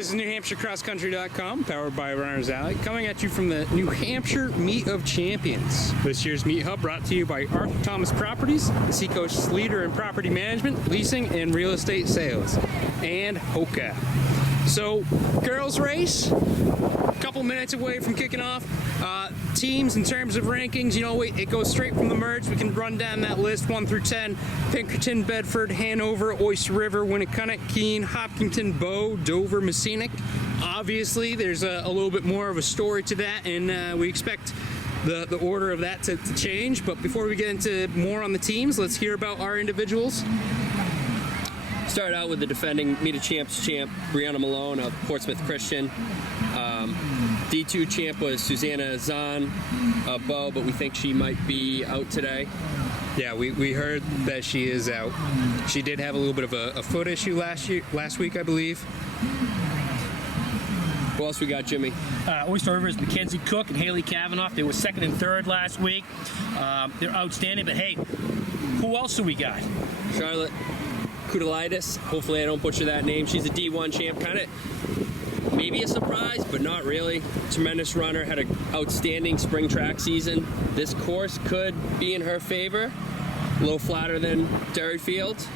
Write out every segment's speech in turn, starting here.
This is NewHampshireCrossCountry.com, powered by Runners Alley, coming at you from the New Hampshire Meet of Champions. This year's Meet Hub brought to you by Arthur Thomas Properties, the Seacoast's leader in property management, leasing, and real estate sales, and Hoka. So, girls race, a couple minutes away from kicking off. Teams in terms of rankings, it goes straight from the merge. We can run down that list 1 through 10. Pinkerton, Bedford, Hanover, Oyster River, Winnicott, Keene, Hopkinton, Bow, Dover, Messinic. Obviously, there's a little bit more of a story to that, and we expect the order of that to change. But before we get into more on the teams, let's hear about our individuals. Start out with the defending Meet of Champs champ, Brianna Malone of Portsmouth Christian. D2 champ was Susanna Zahn of Bow, but we think she might be out today. Yeah, we heard that she is out. She did have a little bit of a foot issue last week, I believe. Who else we got, Jimmy? Oyster River's Mackenzie Cook and Haley Kavanaugh. They were second and third last week. They're outstanding, but hey, who else do we got? Charlotte Kudalaitis. Hopefully I don't butcher that name. She's a D1 champ. Kind of maybe a surprise, but not really. Tremendous runner. Had an outstanding spring track season. This course could be in her favor. A little flatter than Derryfield.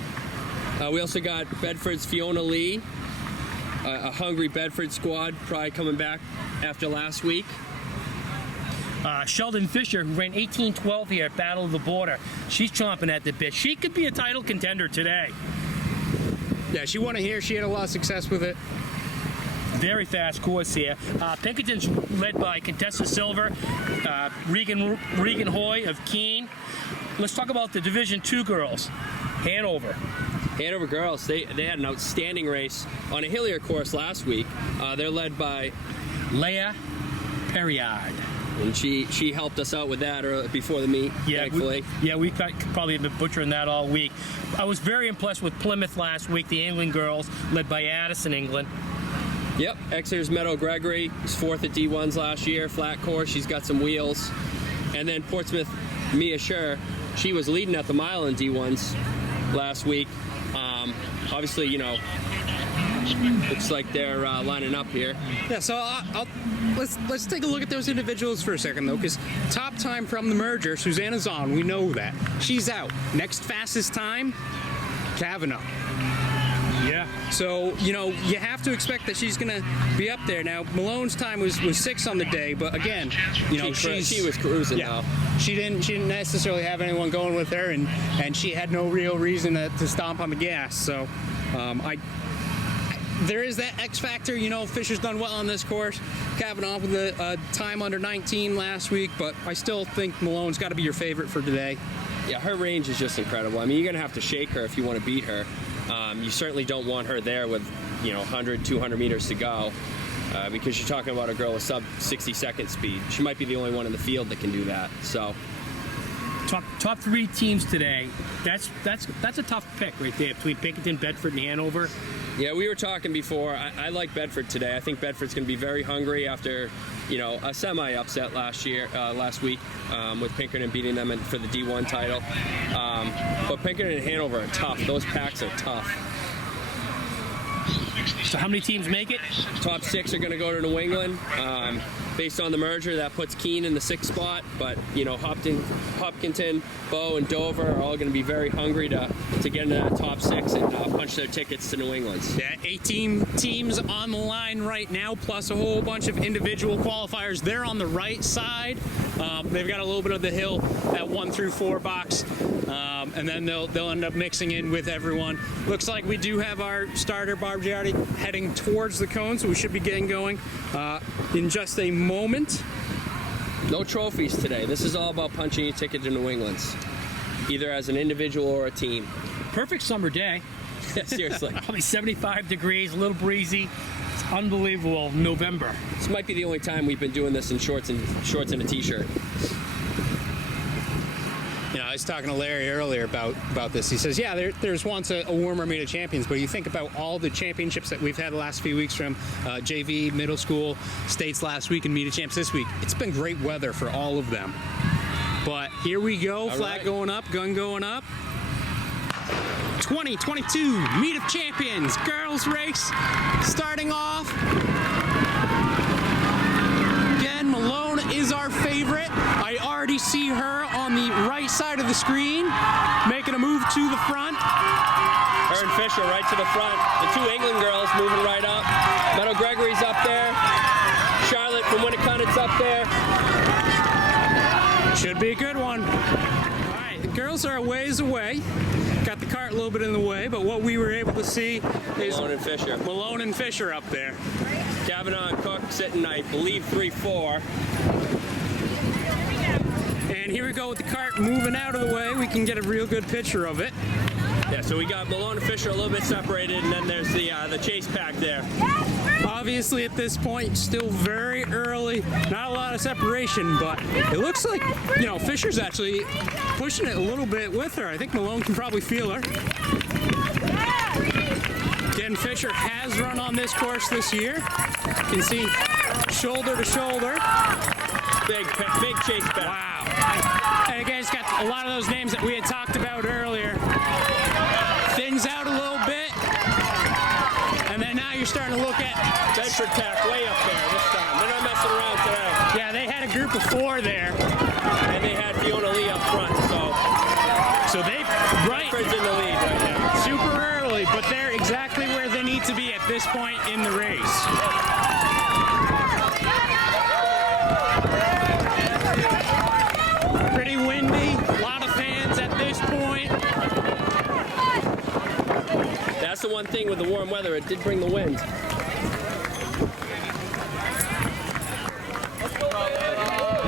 We also got Bedford's Fiona Lee. A hungry Bedford squad, probably coming back after last week. Sheldon Fisher, who ran 18-12 here at Battle of the Border. She's chomping at the bit. She could be a title contender today. Yeah, she won it here. She had a lot of success with it. Very fast course here. Pinkerton's led by Contessa Silver, Regan Hoy of Keene. Let's talk about the Division II girls. Hanover girls, they had an outstanding race on a hillier course last week. They're led by Leah Perriard. And she helped us out with that before the meet, thankfully. We probably have been butchering that all week. I was very impressed with Plymouth last week, the England girls, led by Addison England. Yep, Exeter's Meadow Gregory was fourth at D1s last year, flat course. She's got some wheels. And then Portsmouth Mia Scher, she was leading at the mile in D1s last week. Obviously, looks like they're lining up here. Yeah, so let's take a look at those individuals for a second, though, because top time from the merger, Susanna Zahn, we know that. She's out. Next fastest time, Kavanaugh. Yeah. So, you have to expect that she's going to be up there. Now, Malone's time was 6 on the day, but again, she was cruising, though. She didn't necessarily have anyone going with her, and she had no real reason to stomp on the gas. So, there is that X factor. Fisher's done well on this course. Kavanaugh with a time under 19 last week, but I still think Malone's got to be your favorite for today. Yeah, her range is just incredible. I mean, you're going to have to shake her if you want to beat her. You certainly don't want her there with, 100, 200 meters to go, because you're talking about a girl with sub 60-second speed. She might be the only one in the field that can do that. So, top 3 teams today. That's a tough pick right there between Pinkerton, Bedford, and Hanover. Yeah, we were talking before. I like Bedford today. I think Bedford's going to be very hungry after, a semi-upset last week with Pinkerton beating them for the D1 title. But Pinkerton and Hanover are tough. Those packs are tough. So how many teams make it? Top 6 are going to go to New England. Based on the merger, that puts Keene in the 6th spot. But, Hopkinton, Bow, and Dover are all going to be very hungry to get into that top 6 and punch their tickets to New England. Yeah, 18 teams on the line right now, plus a whole bunch of individual qualifiers. They're on the right side. They've got a little bit of the hill at 1 through 4 box. And then they'll end up mixing in with everyone. Looks like we do have our starter, Barb Giardi, heading towards the cone, so we should be getting going in just a moment. No trophies today. This is all about punching your ticket to New England's, either as an individual or a team. Perfect summer day. Yeah, seriously. Probably 75 degrees, a little breezy. It's unbelievable. November. This might be the only time we've been doing this in shorts and a t-shirt. I was talking to Larry earlier about this. He says, yeah, there's once a warmer Meet of Champions, but you think about all the championships that we've had the last few weeks from JV, middle school, states last week, and Meet of Champs this week. It's been great weather for all of them. But here we go, flag going up, gun going up. 2022 Meet of Champions girls race starting off. Again, Malone is our favorite. I already see her on the right side of the screen, making a move to the front. Her and Fisher right to the front. The two England girls moving right up. Meadow Gregory's up there. Charlotte from Winnicott's up there. Should be a good one. All right, the girls are a ways away. Got the cart a little bit in the way, but what we were able to see is Malone and Fisher. Malone and Fisher up there. Kavanaugh and Cook sitting, I believe, 3-4. And here we go with the cart moving out of the way. We can get a real good picture of it. Yeah, so we got Malone and Fisher a little bit separated, and then there's the chase pack there. Obviously, at this point, still very early. Not a lot of separation, but it looks like, you know, Fisher's actually pushing it a little bit with her. I think Malone can probably feel her. Again, Fisher has run on this course this year. You can see shoulder to shoulder. Big chase pack. Wow. And again, it's got a lot of those names that we had talked about earlier. Thins out a little bit. And then now you're starting to look at Bedford pack way up there this time. They're not messing around today. yeah, they had a group of 4 there. And they had Fiona Lee up front, So they Bedford's in the lead right now. super early, but they're exactly where they need to be at this point in the race. Pretty windy, a lot of fans at this point. That's the one thing with the warm weather. It did bring the wind.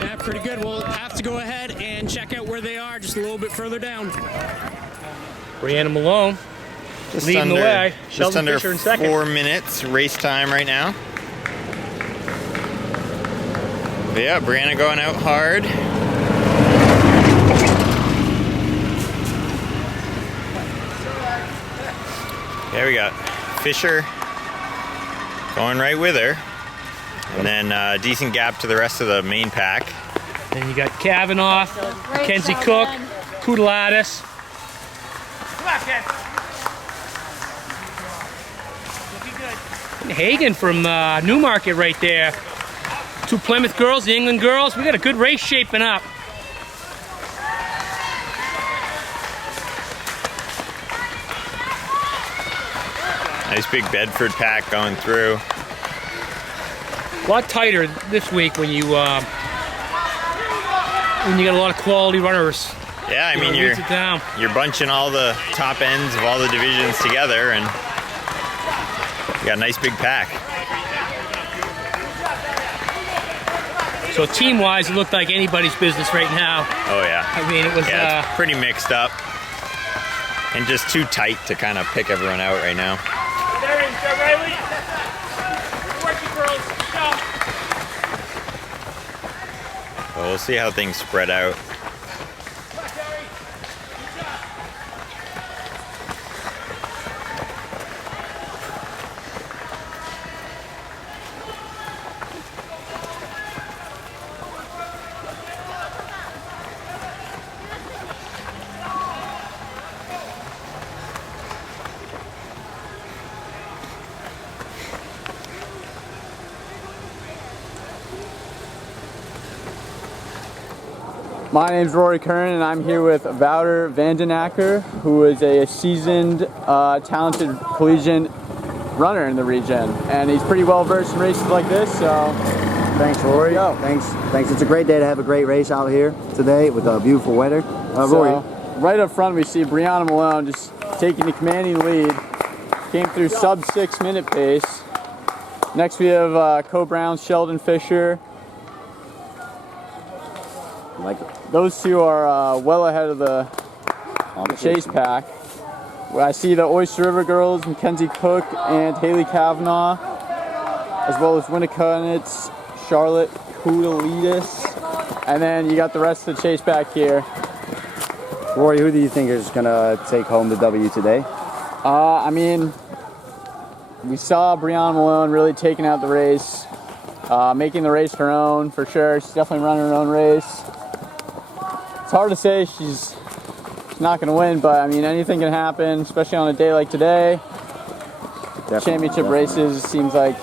Yeah, pretty good. We'll have to go ahead and check out where they are just a little bit further down. Brianna Malone Just leading the way. Just Sheldon under Fisher in second. 4 minutes race time right now. But yeah, Brianna going out hard. There we got Fisher going right with her. And then a decent gap to the rest of the main pack. Then you got Kavanaugh, Kenzie Cook, Koudalatis. Hagen from Newmarket right there. 2 Plymouth girls, the England girls. We got a good race shaping up. Nice big Bedford pack going through. A lot tighter this week when you got a lot of quality runners. Yeah, I mean Leads it down. you're bunching all the top ends of all the divisions together, and you got a nice big pack. So team-wise, it looked like anybody's business right now. Oh yeah. I mean, it was Yeah, it's pretty mixed up and just too tight to kind of pick everyone out right now. Well, we'll see how things spread out. My name's Rory Kern, and I'm here with Wouter Vandenacker, who is a seasoned, talented collegiate runner in the region, and he's pretty well versed in races like this. So, Thanks, Rory. Thanks. It's a great day to have a great race out here today with beautiful weather. Rory. Right up front, we see Brianna Malone just taking the commanding lead. Came through sub 6 minute pace. Next, we have Co Brown's Sheldon Fisher. Those two are well ahead of the chase pack. I see the Oyster River girls, Mackenzie Cook and Haley Kavanaugh, as well as Winnicott's Charlotte Koudalatis. And then you got the rest of the chase pack here. Rory, who do you think is going to take home the W today? I mean, we saw Brianna Malone really taking out the race, making the race her own for sure. She's definitely running her own race. It's hard to say she's not going to win, but I mean, anything can happen, especially on a day like today. Championship races, seems like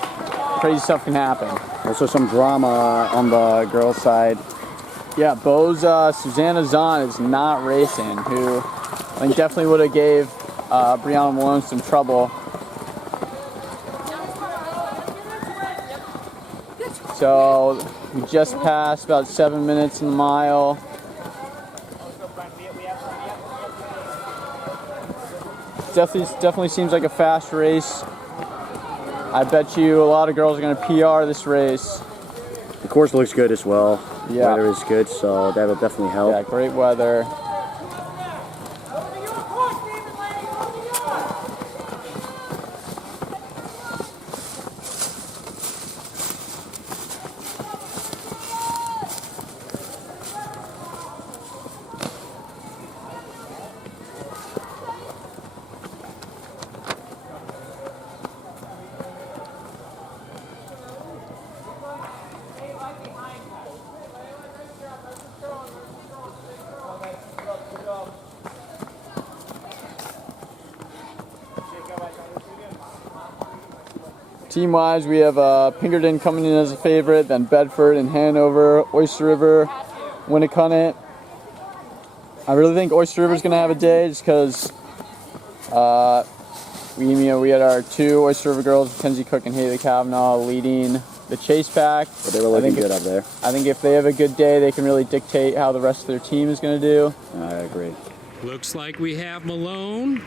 crazy stuff can happen. Also some drama on the girls' side. Yeah, Beau's Susanna Zahn is not racing, who I think definitely would have gave Brianna Malone some trouble. So we just passed about 7 minutes in the mile. Definitely seems like a fast race. I bet you a lot of girls are going to PR this race. The course looks good as well. Yeah. Weather is good, so that'll definitely help. Yeah, great weather. Team-wise, we have Pinkerton coming in as a favorite, then Bedford and Hanover, Oyster River, Winnicott. I really think Oyster River's going to have a day just because we had our two Oyster River girls, Mackenzie Cook and Haley Kavanaugh, leading the chase pack. But they were looking good up there. I think if they have a good day, they can really dictate how the rest of their team is going to do. I agree. Looks like we have Malone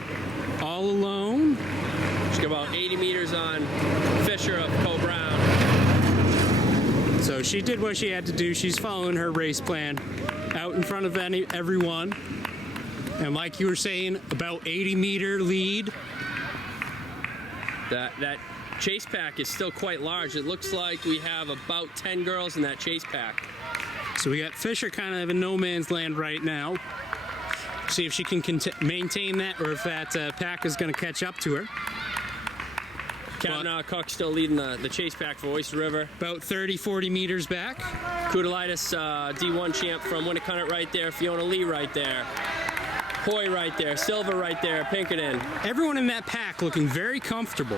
all alone. She's got about 80 meters on Fisher of Co Brown. So she did what she had to do. She's following her race plan out in front of everyone. And like you were saying, about 80-meter lead. That chase pack is still quite large. It looks like we have about 10 girls in that chase pack. So we got Fisher kind of in no man's land right now. See if she can maintain that or if that pack is going to catch up to her. Kavanaugh Cook still leading the chase pack for Oyster River. About 30-40 meters back. Kudalitis, D1 champ from Winnicott right there. Fiona Lee right there. Hoy right there. Silva right there. Pinkerton. Everyone in that pack looking very comfortable.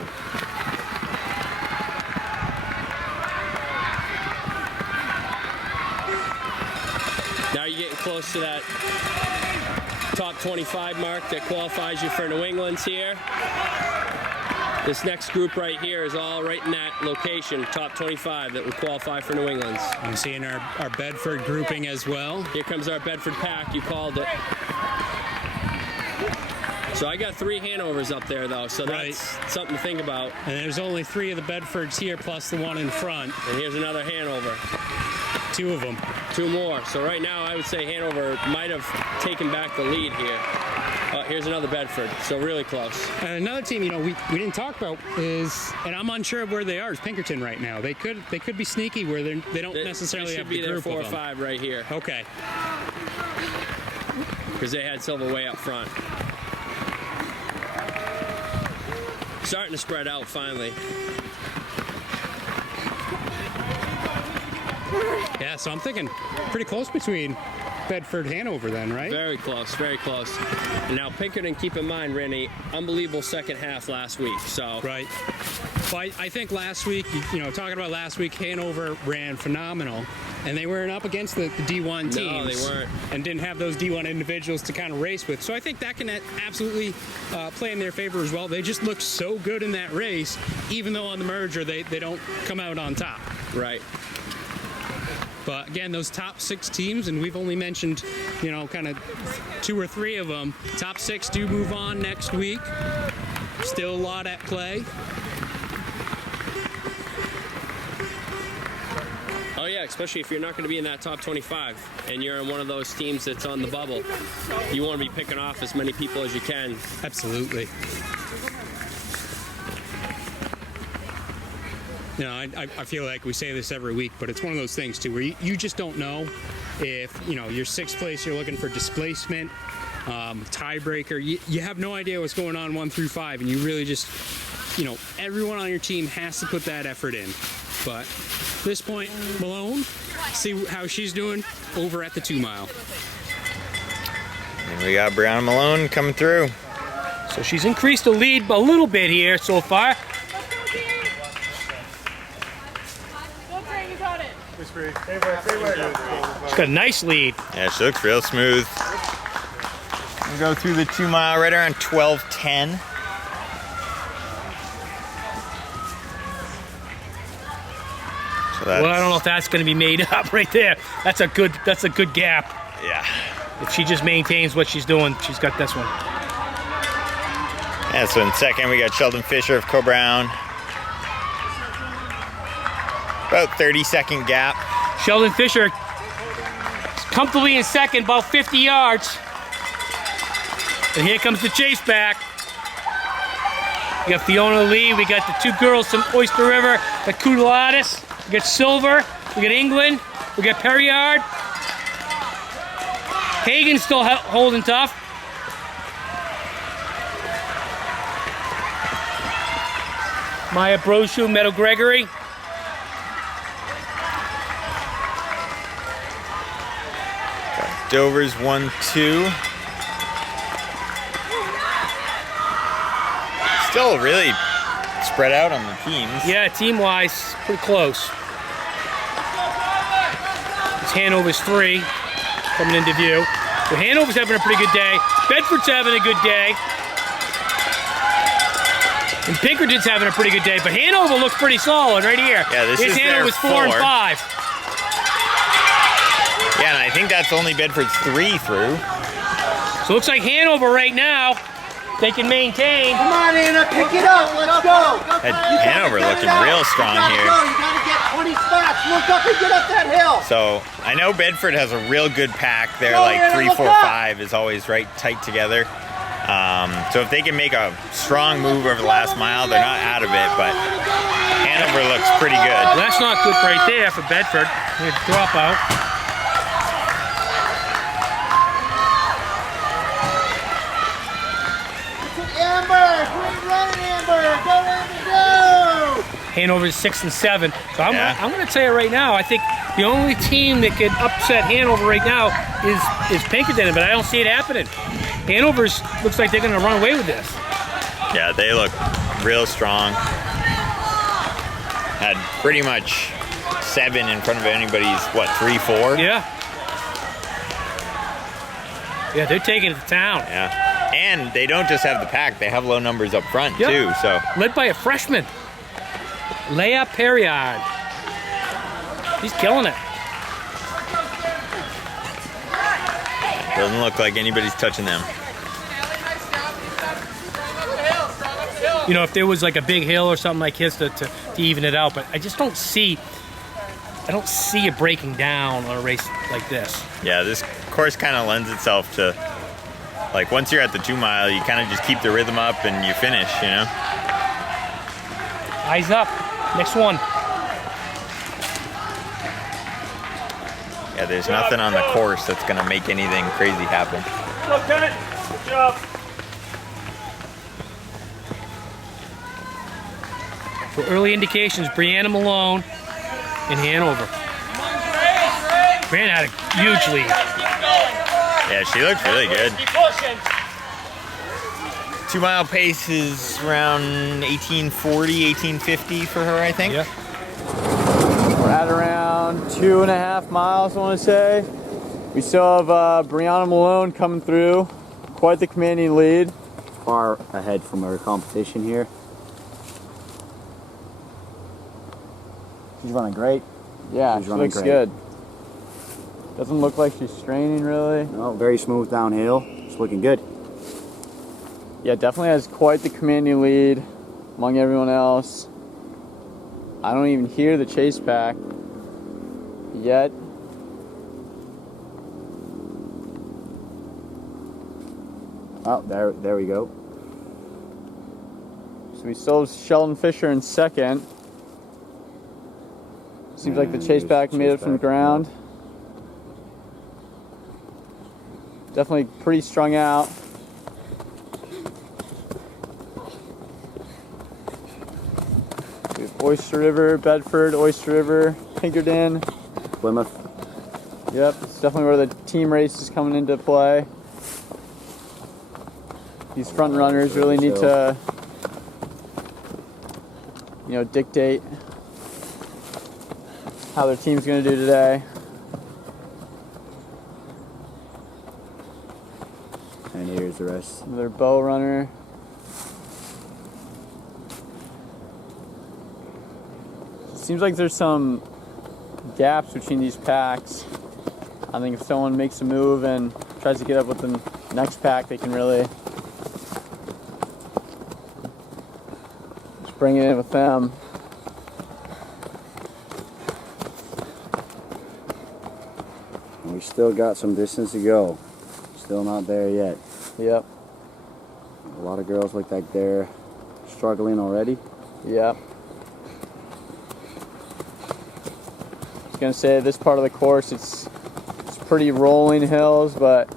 Now you're getting close to that top 25 mark that qualifies you for New England's here. This next group right here is all right in that location, top 25, that will qualify for New England's. I'm seeing our Bedford grouping as well. Here comes our Bedford pack, you called it. So I got 3 Hanovers up there though, so that's something to think about. And there's only 3 of the Bedfords here plus the one in front. And here's another Hanover. 2 of them. 2 more. So right now I would say Hanover might have taken back the lead here. Here's another Bedford, so really close. And another team, we didn't talk about is, and I'm unsure of where they are, is Pinkerton right now. They could be sneaky where they don't necessarily have the group They should be there 4 or of them. 5 right here. Okay. Because they had Silva way up front. Starting to spread out finally. Yeah, so I'm thinking pretty close between Bedford, Hanover then, right? Very close, very close. And now Pinkerton, keep in mind, ran an unbelievable second half last week. So Right. Well, I think last week, talking about last week, Hanover ran phenomenal, and they weren't up against the D1 teams. No, they weren't. And didn't have those D1 individuals to kind of race with. So I think that can absolutely play in their favor as well. They just look so good in that race, even though on the merger they don't come out on top. right. But again, those top 6 teams, and we've only mentioned, kind of 2 or 3 of them. Top 6 do move on next week. Still a lot at play. Oh yeah, especially if you're not going to be in that top 25 and you're in one of those teams that's on the bubble. You want to be picking off as many people as you can. Absolutely. I feel like we say this every week, but it's one of those things too where you just don't know if you're 6th place, you're looking for displacement, tiebreaker. You have no idea what's going on 1 through 5, and you really just everyone on your team has to put that effort in. But at this point, Malone, see how she's doing over at the 2 mile. And we got Brianna Malone coming through. So she's increased the lead a little bit here so far. She's got a nice lead. Yeah, she looks real smooth. We'll go through the 2 mile right around 12:10. So that's, Well, I don't know if that's going to be made up right there. That's a good gap. Yeah. If she just maintains what she's doing, she's got this one. Yeah, so in second we got Sheldon Fisher of Co-Brown. About 30-second gap. Sheldon Fisher is comfortably in second, about 50 yards. And here comes the chase back. We got Fiona Lee, we got the two girls from Oyster River, the Kudalatis, we got Silver, we got England, we got Perriard. Hagen's still holding tough. Maya Brochu, Meadow Gregory. Dover's 1-2. Still really spread out on the teams. Yeah, team-wise, pretty close. It's Hanover's 3 coming into view. So Hanover's having a pretty good day. Bedford's having a good day. And Pinkerton's having a pretty good day. But Hanover looks pretty solid right here. Yeah, this Here's is their Hanover's 4 and 4. 5. Yeah, and I think that's only Bedford's 3 through. So it looks like Hanover right now, they can maintain. Come on, Anna, pick it up. Let's go. Hanover looking real strong here. You gotta get 20 spots. Look up and get up that hill. So I know Bedford has a real good pack. They're Go, like Anna, 3, look 4, up. 5 is always right tight together. So if they can make a strong move over the last mile, they're not out of it, but Hanover looks pretty good. Well, that's not good right there for Bedford. Here's a dropout. Amber, great running, Amber. Go, Amber, go. Hanover's 6 and 7. So I'm Yeah. going to tell you right now, I think the only team that could upset Hanover right now is Pinkerton, but I don't see it happening. Hanover's looks like they're going to run away with this. Yeah, they look real strong. Had pretty much 7 in front of anybody's, what, 3, 4? Yeah. Yeah, they're taking it to town. Yeah. And they don't just have the pack, they have low numbers up front Yep. too, so. Led by a freshman, Leah Perriard. He's killing it. Doesn't look like anybody's touching them. You know, if there was like a big hill or something like this to even it out, but I just don't see it breaking down on a race like this. Yeah, this course kind of lends itself to, like, once you're at the 2 mile, you kind of just keep the rhythm up and you finish, you know? Eyes up. Next one. Yeah, there's nothing on the course that's going to make anything crazy happen. Lieutenant, good job. So early indications, Brianna Malone in Hanover. Brianna had a huge lead. Yeah, she looks really good. 2 mile pace is around 1840, 1850 for her, I think. Yeah. We're at around 2.5 miles, I want to say. We still have Brianna Malone coming through. Quite the commanding lead. Far ahead from our competition here. She's running great. Yeah, She's she running looks great. good. Doesn't look like she's straining really. No, very smooth downhill. It's looking good. Yeah, definitely has quite the commanding lead among everyone else. I don't even hear the chase pack yet. Oh, there we go. So we still have Sheldon Fisher in second. Seems like the chase pack made it from the ground. Definitely pretty strung out. We have Oyster River, Bedford, Oyster River, Pinkerton. Plymouth. Yep, it's definitely where the team race is coming into play. these front runners really need to, dictate how their team's going to do today. And here's the rest. Another bow runner. Seems like there's some gaps between these packs. I think if someone makes a move and tries to get up with the next pack, they can really just bring it in with them. And we still got some distance to go. Still not there yet. Yep, A lot of girls look like they're struggling already. yep. I was gonna say this part of the course, it's pretty rolling hills, but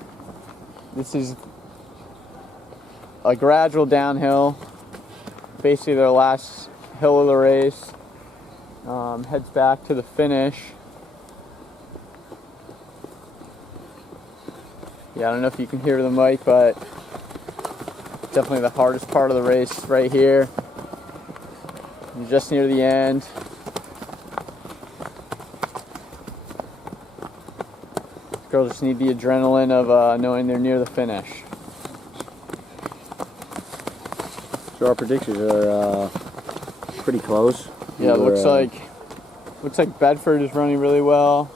this is a gradual downhill. Basically their last hill of the race. Heads back to the finish. Yeah, I don't know if you can hear the mic, but definitely the hardest part of the race right here. You're just near the end. Girls just need the adrenaline of knowing they're near the finish. So our predictions are pretty close. Yeah, it We're, looks like Bedford is running really well.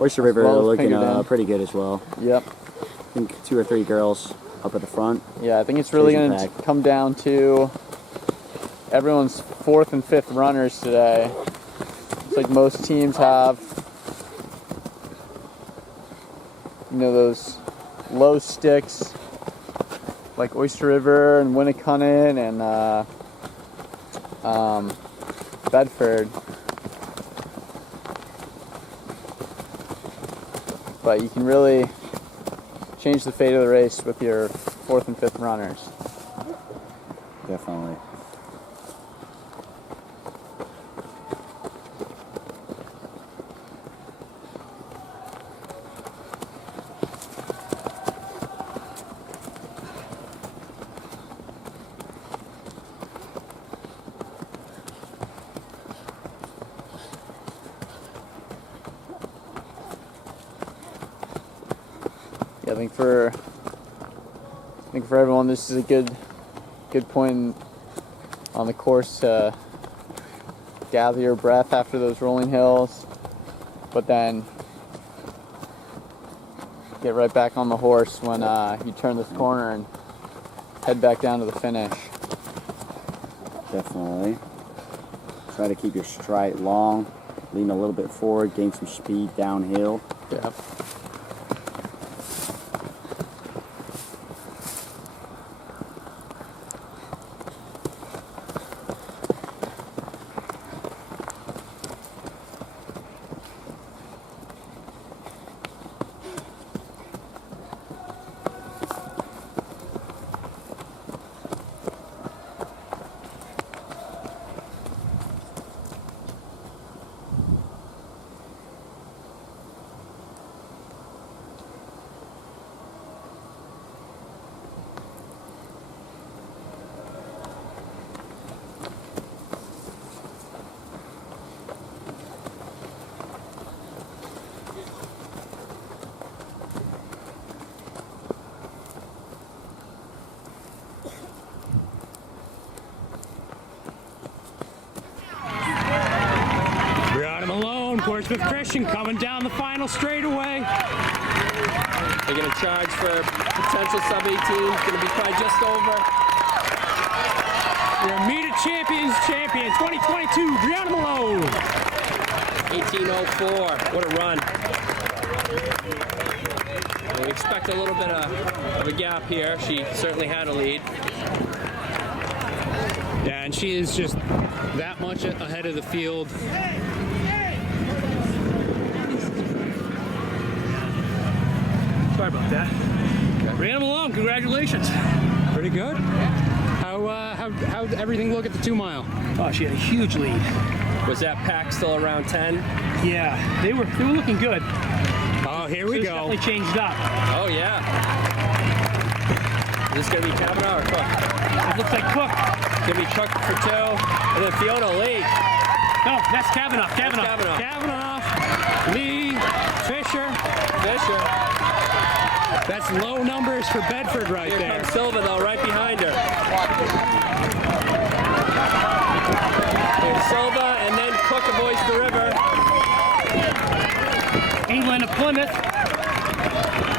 Oyster River as well as looking Pinkerton. pretty good as well. Yep. I think 2 or 3 girls up at the front. Yeah, I think it's really Chasing going to pack. come down to everyone's 4th and 5th runners today. It's like most teams have, those low sticks, like Oyster River and Winnicunnet and Bedford. But you can really change the fate of the race with your 4th and 5th runners. Definitely. Yeah, I think for everyone, this is a good point on the course to gather your breath after those rolling hills, but then get right back on the horse when you turn this corner and head back down to the finish. Definitely. Try to keep your stride long, lean a little bit forward, gain some speed downhill. Yeah. Brianna Malone, Portsmouth Christian coming down the final straightaway. They're going to charge for potential sub-18. Going to be probably just over. Your Meet of Champions champion 2022, Brianna Malone. 18:04. What a run. We expect a little bit of a gap here. She certainly had a lead. Yeah, and she is just that much ahead of the field. Sorry about that. Brianna Malone, congratulations. Pretty good. How'd everything look at the 2 mile? Oh, she had a huge lead. Was that pack still around 10? Yeah, they were looking good. Oh, here we It's go. definitely changed up. Oh, yeah. Is this gonna be Kavanaugh or Cook? It looks like Cook. It's gonna be Cook for 2, and then Fiona Lee. No, that's Kavanaugh. Kavanaugh. Kavanaugh. Kavanaugh, Lee, Fisher. Fisher. That's low numbers for Bedford right Here there. comes Silva though, right behind her. Here's Silva, and then Cook of Oyster River. England of Plymouth.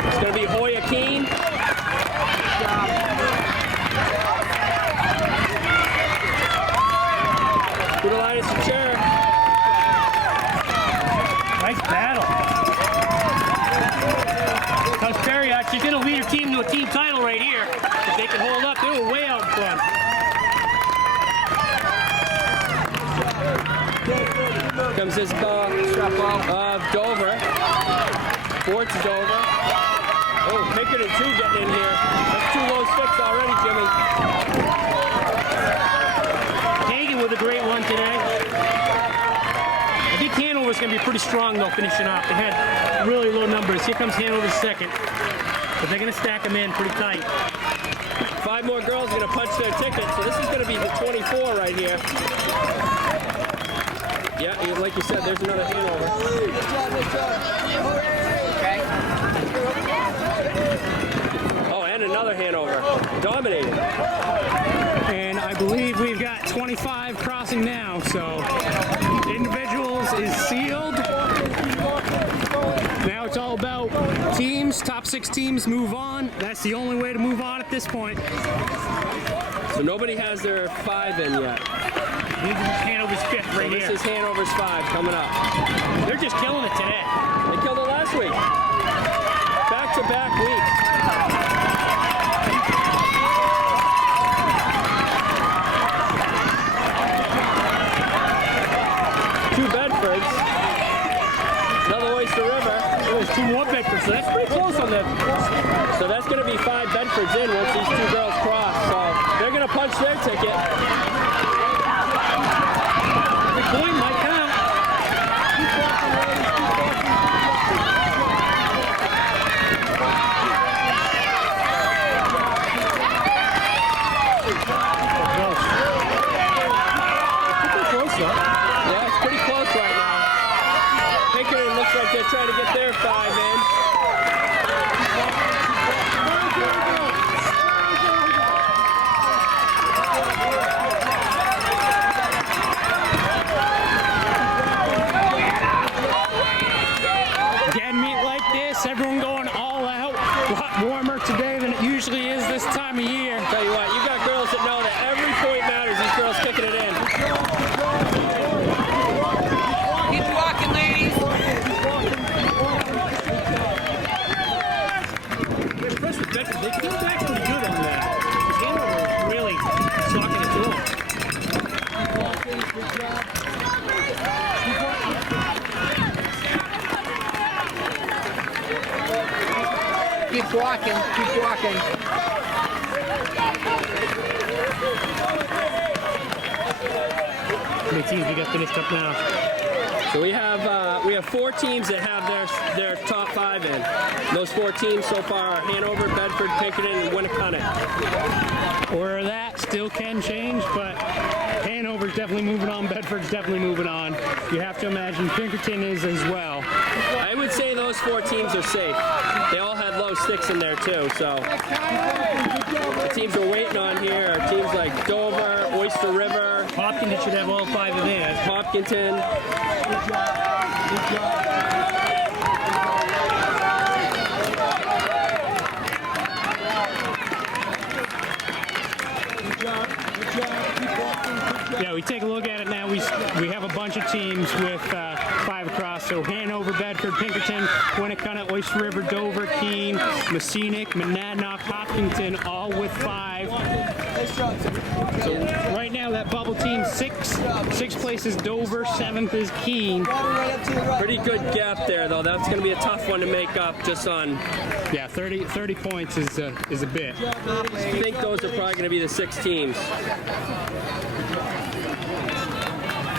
It's gonna be Hoya Keene. Kudalitis and Chair. Nice battle. Coach Perriott, she's going to lead her team to a team title right here. If they can hold up, they were way out in front. Comes Isabel of Dover. Fort to Dover. Oh, Pinkerton 2 getting in here. That's 2 low sticks already, Jimmy. Hagen with a great one today. I think Hanover's going to be pretty strong, though, finishing off. They had really low numbers. Here comes Hanover second. But they're going to stack them in pretty tight. 5 more girls are going to punch their ticket, so this is going to be the 24 right here. Yeah, like you said, there's another Hanover. Oh, and another Hanover. Dominating. And I believe we've got 25 crossing now, so individuals is sealed. Now it's all about teams. Top 6 teams move on. That's the only way to move on at this point. So nobody has their 5 in yet. This is Hanover's fifth right This here. is Hanover's 5 coming up. They're just killing it today. They killed it last week. Back-to-back weeks. Two Bedfords. Another Oyster River. There's 2 more Bedfords, so that's pretty close on them. So that's going to be 5 Bedfords in once these 2 girls cross. So they're going to punch their ticket. The coin might count. Yeah, it's pretty close right now. Pinkerton looks like they're trying to get their 5 in. Getting meet like this, everyone going all out. A lot warmer today than it usually is this time of year. Tell you what, you've got girls that know that every point matters. These girls kicking it in. Keep walking, ladies. Impressed with Bedford. They came back pretty good on that. Hanover was really sucking it to them. Keep walking. Keep walking. How many teams we got finished up now? So we have 4 teams that have their top 5 in. Those 4 teams so far are Hanover, Bedford, Pinkerton, and Winnacunnet. Or that still can change, but Hanover's definitely moving on. Bedford's definitely moving on. You have to imagine Pinkerton is as well. I would say those 4 teams are safe. They all had low sticks in there too. So the teams we're waiting on here are teams like Dover, Oyster River, Hopkins should have all 5 of theirs. Hopkinton. Yeah, we take a look at it now. We have a bunch of teams with 5 across. So Hanover, Bedford, Pinkerton, Winnacunnet, Oyster River, Dover, Keene, Messinic, Monadnock, Hopkinton, all with 5. So right now that bubble team 6. 6th place is Dover, 7th is Keene. Pretty good gap there, though. That's going to be a tough one to make up just on. Yeah, 30 points is a bit. I think those are probably going to be the 6 teams.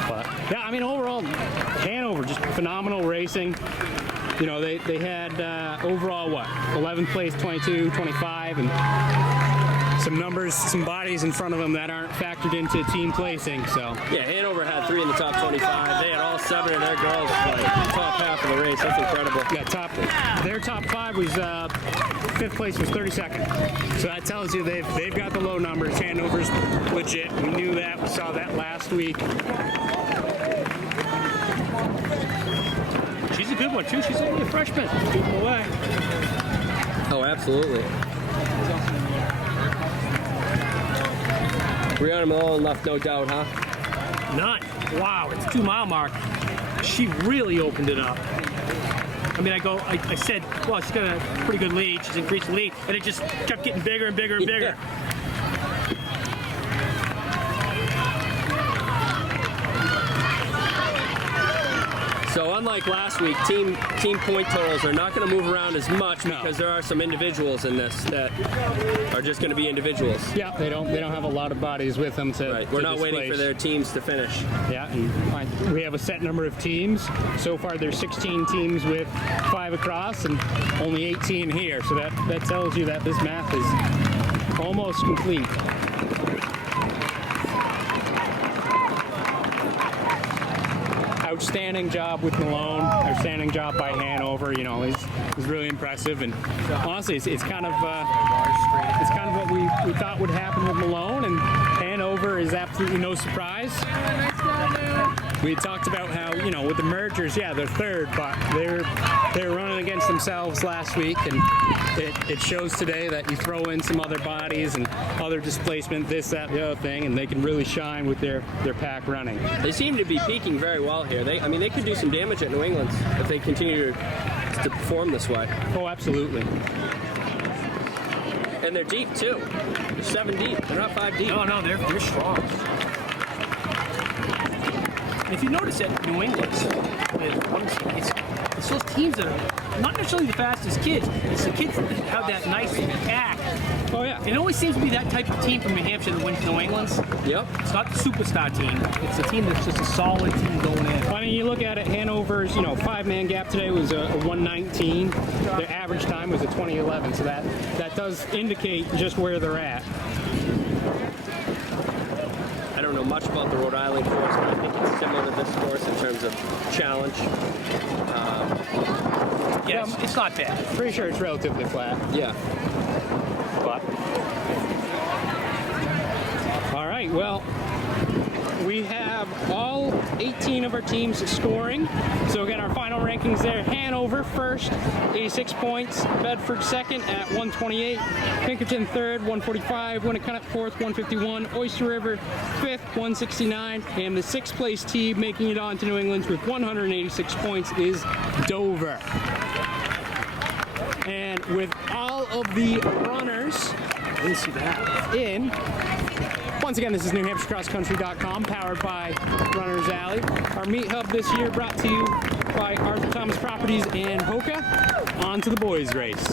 But yeah, I mean overall, Hanover just phenomenal racing. You know, they had overall what 11th place, 22, 25, and some numbers, some bodies in front of them that aren't factored into team placing. So Yeah, Hanover had 3 in the top 25. They had all 7 of their girls like top half of the race. That's incredible. yeah, their top 5 was 5th place was 32nd. So that tells you they've got the low numbers. Hanover's legit. We knew that. We saw that last week. She's a good one too. She's only a freshman. Keep them away. Oh, absolutely. Brianna Malone left no doubt, huh? None. Wow, it's 2 mile mark. She really opened it up. I mean, I said, well, she's got a pretty good lead. She's increased the lead, and it just kept getting bigger and bigger and bigger. So unlike last week, team point totals are not going to move around as much because there are some individuals in this that are just going to be individuals. Yeah, they don't have a lot of bodies with them to. Right. We're not waiting for their teams to finish. Yeah, and we have a set number of teams. So far, there's 16 teams with 5 across, and only 18 here. So that tells you that this math is almost complete. Outstanding job with Malone. Outstanding job by Hanover. You know, he's really impressive. And honestly, it's kind of what we thought would happen with Malone. And Hanover is absolutely no surprise. We had talked about how, you know, with the mergers, yeah, they're 3rd, but they're running against themselves last week, and it shows today that you throw in some other bodies and other displacement, this, that, the other thing, and they can really shine with their pack running. They seem to be peaking very well here. They could do some damage at New England if they continue to perform this way. Oh, absolutely. And they're deep too. They're 7 deep. They're not 5 deep. No, they're strong. And if you notice at New England, it's those teams that are not necessarily the fastest kids. It's the kids that have that nice pack. Oh, yeah. It always seems to be that type of team from New Hampshire that wins New England's. Yep. It's not the superstar team. It's a team that's just a solid team going in. I mean, you look at it, Hanover's, 5-man gap today was a 119. Their average time was a 2011, so that does indicate just where they're at. I don't know much about the Rhode Island course, but I think it's similar to this course in terms of challenge. Yes, it's not bad. Pretty sure it's relatively flat. Yeah. But all right, well, we have all 18 of our teams scoring. So again, our final rankings there: Hanover first, 86 points; Bedford second at 128; Pinkerton third, 145; Winnicott fourth, 151; Oyster River fifth, 169; and the 6th place team making it on to New England's with 186 points is Dover. And with all of the runners in, once again, this is NewHampshireCrossCountry.com, powered by Runners Alley. Our meet hub this year brought to you by Arthur Thomas Properties and Hoka. On to the boys race.